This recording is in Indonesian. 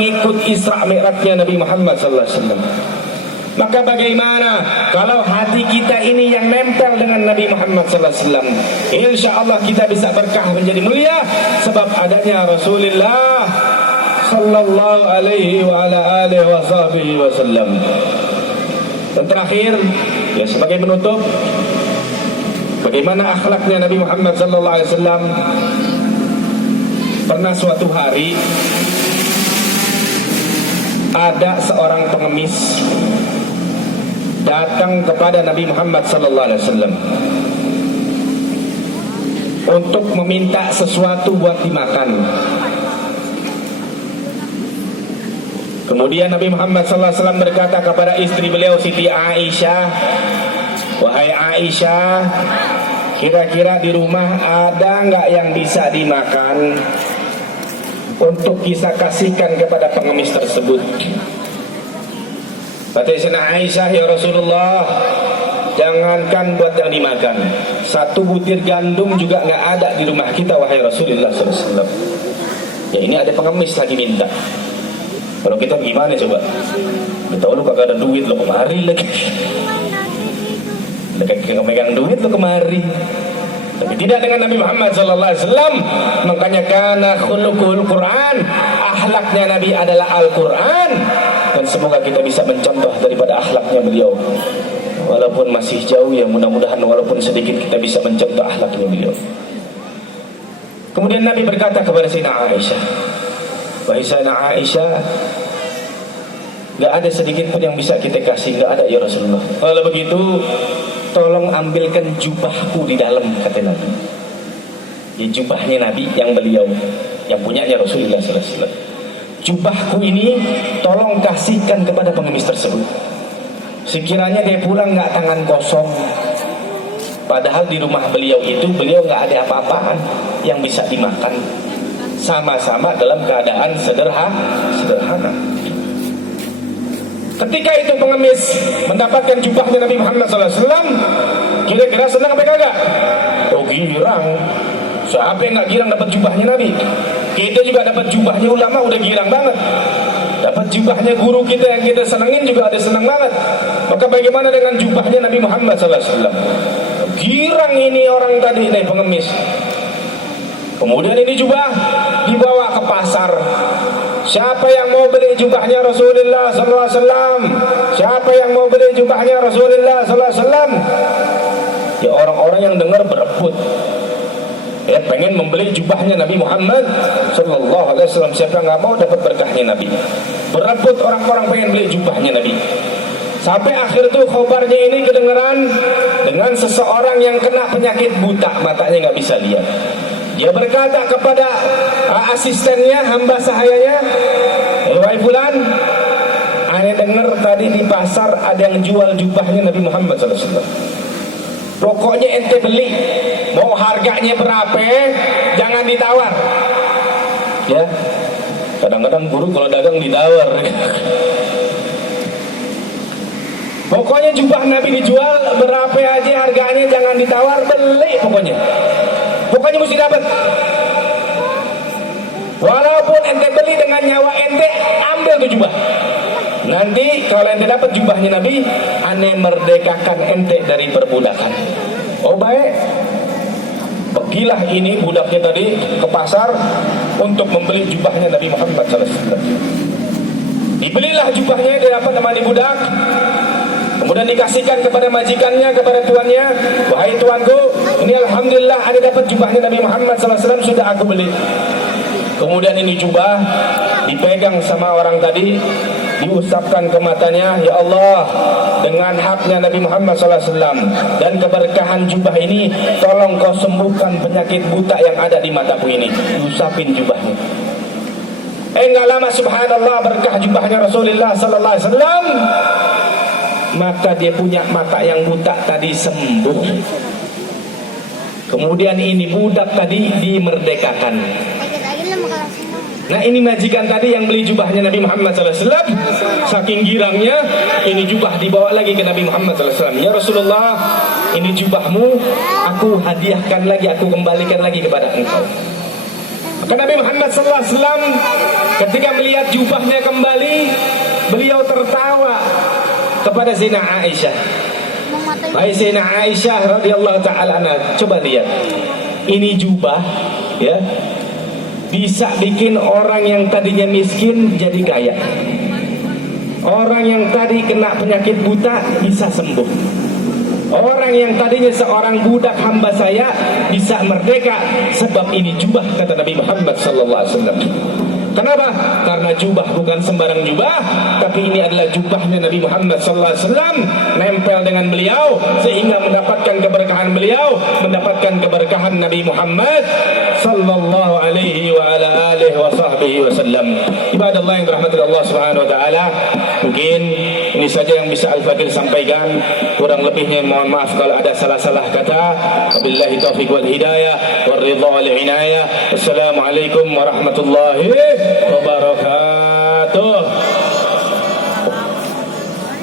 mengikut Isra Mi'rajnya Nabi Muhammad sallallahu alaihi wasallam. Maka bagaimana kalau hati kita ini yang nempel dengan Nabi Muhammad sallallahu alaihi wasallam? Insyaallah kita bisa berkah menjadi mulia sebab adanya Rasulullah sallallahu alaihi wa ala alihi wasallam. Dan terakhir, ya sebagai penutup, bagaimana akhlaknya Nabi Muhammad sallallahu alaihi wasallam? Pernah suatu hari ada seorang pengemis datang kepada Nabi Muhammad sallallahu alaihi wasallam untuk meminta sesuatu buat dimakan. Kemudian Nabi Muhammad sallallahu alaihi wasallam berkata kepada istri beliau Siti Aisyah, "Wahai Aisyah, kira-kira di rumah ada enggak yang bisa dimakan untuk kita kasihkan kepada pengemis tersebut?" Kata Siti Aisyah, "Ya Rasulullah, jangankan buat yang dimakan, satu butir gandum juga nggak ada di rumah kita, wahai Rasulullah sallallahu alaihi wasallam." Ya ini ada pengemis lagi minta. Kalau kita gimana coba? Kita lu kagak ada duit lo kemari lagi. Kagak megang duit lo kemari. Tapi tidak dengan Nabi Muhammad sallallahu alaihi wasallam. Makanya kana khuluqul Quran, akhlaknya Nabi adalah Al-Quran. Dan semoga kita bisa mencontoh daripada akhlaknya beliau. Walaupun masih jauh ya, mudah-mudahan walaupun sedikit kita bisa mencontoh akhlaknya beliau. Kemudian Nabi berkata kepada Sayyidah Aisyah, "Wahai Sayyidah Aisyah, gak ada sedikit pun yang bisa kita kasih, gak ada ya Rasulullah. Kalau begitu tolong ambilkan jubahku di dalam," kata Nabi. Ya jubahnya Nabi yang beliau, yang punyanya Rasulullah sallallahu alaihi wasallam. "Jubahku ini tolong kasihkan kepada pengemis tersebut. Sekiranya dia pulang gak tangan kosong." Padahal di rumah beliau itu beliau gak ada apa-apaan yang bisa dimakan. Sama-sama dalam keadaan sederhana. Ketika itu pengemis mendapatkan jubahnya Nabi Muhammad SAW, kira-kira senang apa kagak? Oh girang. Siapa yang gak girang dapat jubahnya Nabi? Kita juga dapat jubahnya ulama udah girang banget. Dapat jubahnya guru kita yang kita senangin juga ada senang banget. Maka bagaimana dengan jubahnya Nabi Muhammad SAW? Girang ini orang tadi nih pengemis. Kemudian ini jubah dibawa ke pasar. Siapa yang mau beli jubahnya Rasulullah sallallahu alaihi wasallam? Siapa yang mau beli jubahnya Rasulullah sallallahu alaihi wasallam? Ya orang-orang yang dengar berebut. Ya pengen membeli jubahnya Nabi Muhammad sallallahu alaihi wasallam. Siapa enggak mau dapat berkahnya Nabi? Berebut orang-orang pengen beli jubahnya Nabi. Sampai akhir itu khabarnya ini kedengaran dengan seseorang yang kena penyakit buta, matanya enggak bisa lihat. Dia berkata kepada asistennya, hamba sahayanya, "Wahai fulan, ane dengar tadi di pasar ada yang jual jubahnya Nabi Muhammad SAW. Pokoknya ente beli, mau harganya berapa, jangan ditawar." Ya, kadang-kadang guru kalau dagang ditawar. Pokoknya jubah Nabi dijual berapa aja harganya, jangan ditawar, beli pokoknya. Pokoknya mesti dapat. Walaupun ente beli dengan nyawa ente, ambil tuh jubah. Nanti kalau ente dapat jubahnya Nabi, ane merdekakan ente dari perbudakan. Oh baik. Pergilah ini budaknya tadi ke pasar untuk membeli jubahnya Nabi Muhammad SAW. Dibelilah jubahnya, dia dapat nama di budak. Kemudian dikasihkan kepada majikannya, kepada tuannya. "Wahai tuanku, ini alhamdulillah ada dapat jubahnya Nabi Muhammad SAW, sudah aku beli." Kemudian ini jubah dipegang sama orang tadi, diusapkan ke matanya. "Ya Allah, dengan haknya Nabi Muhammad SAW dan keberkahan jubah ini, tolong kau sembuhkan penyakit buta yang ada di mataku ini." Diusapin jubahnya. Enggak lama subhanallah berkah jubahnya Rasulullah SAW, maka dia punya mata yang buta tadi sembuh. Kemudian ini budak tadi dimerdekakan. Nah ini majikan tadi yang beli jubahnya Nabi Muhammad SAW, saking girangnya ini jubah dibawa lagi ke Nabi Muhammad SAW. "Ya Rasulullah, ini jubahmu, aku hadiahkan lagi, aku kembalikan lagi kepada engkau." Maka Nabi Muhammad SAW ketika melihat jubahnya kembali, beliau tertawa kepada Sayyidah Aisyah. Hai Sayyidah Aisyah radhiyallahu ta'ala anha, coba lihat, ini jubah ya, bisa bikin orang yang tadinya miskin jadi kaya. Orang yang tadi kena penyakit buta bisa sembuh. Orang yang tadinya seorang budak hamba saya bisa merdeka, sebab ini jubah, kata Nabi Muhammad SAW. Kenapa? Karena jubah bukan sembarang jubah, tapi ini adalah jubahnya Nabi Muhammad SAW, nempel dengan beliau sehingga mendapatkan keberkahan beliau, mendapatkan keberkahan Nabi Muhammad sallallahu alaihi wa ala alihi wa sahbihi wasallam. Ibadallah yang dirahmati Allah Subhanahu wa taala, mungkin ini saja yang bisa Al-Fadil sampaikan. Kurang lebihnya mohon maaf kalau ada salah-salah kata. Wabillahi taufiq wal hidayah wal ridha wal inayah. Assalamualaikum warahmatullahi wabarakatuh.